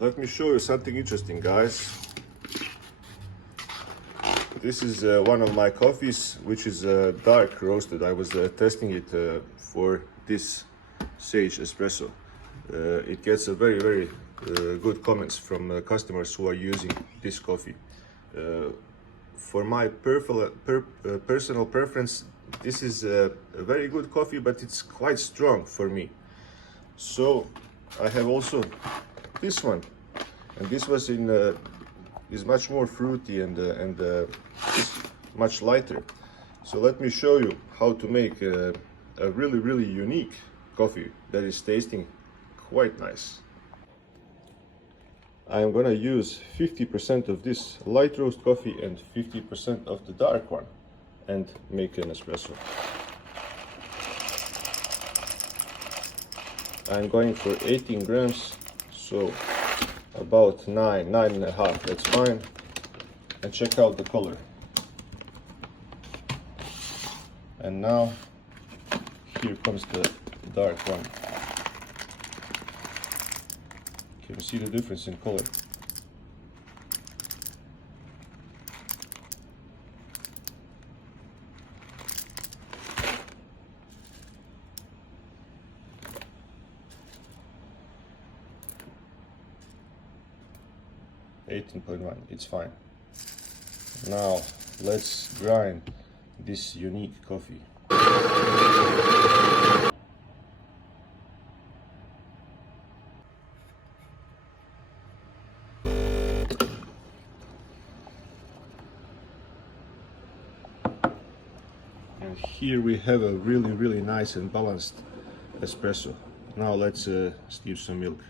Let me show you something interesting, guys. This is one of my coffees, which is dark roasted. I was testing it for this Sage Espresso. It gets a very good comments from customers who are using this coffee. For my personal preference, this is a very good coffee, but it's quite strong for me. So I have also this one, and this was is much more fruity and much lighter. So let me show you how to make a really unique coffee that is tasting quite nice. I am gonna use 50% of this light roast coffee and 50% of the dark one and make an espresso. I'm going for 18 grams, so about 9.5, that's fine. And check out the color. And now here comes the dark one. Can you see the difference in color? $18.1, it's fine. Now let's grind this unique coffee. And here we have a really nice and balanced espresso. Now let's steep some milk.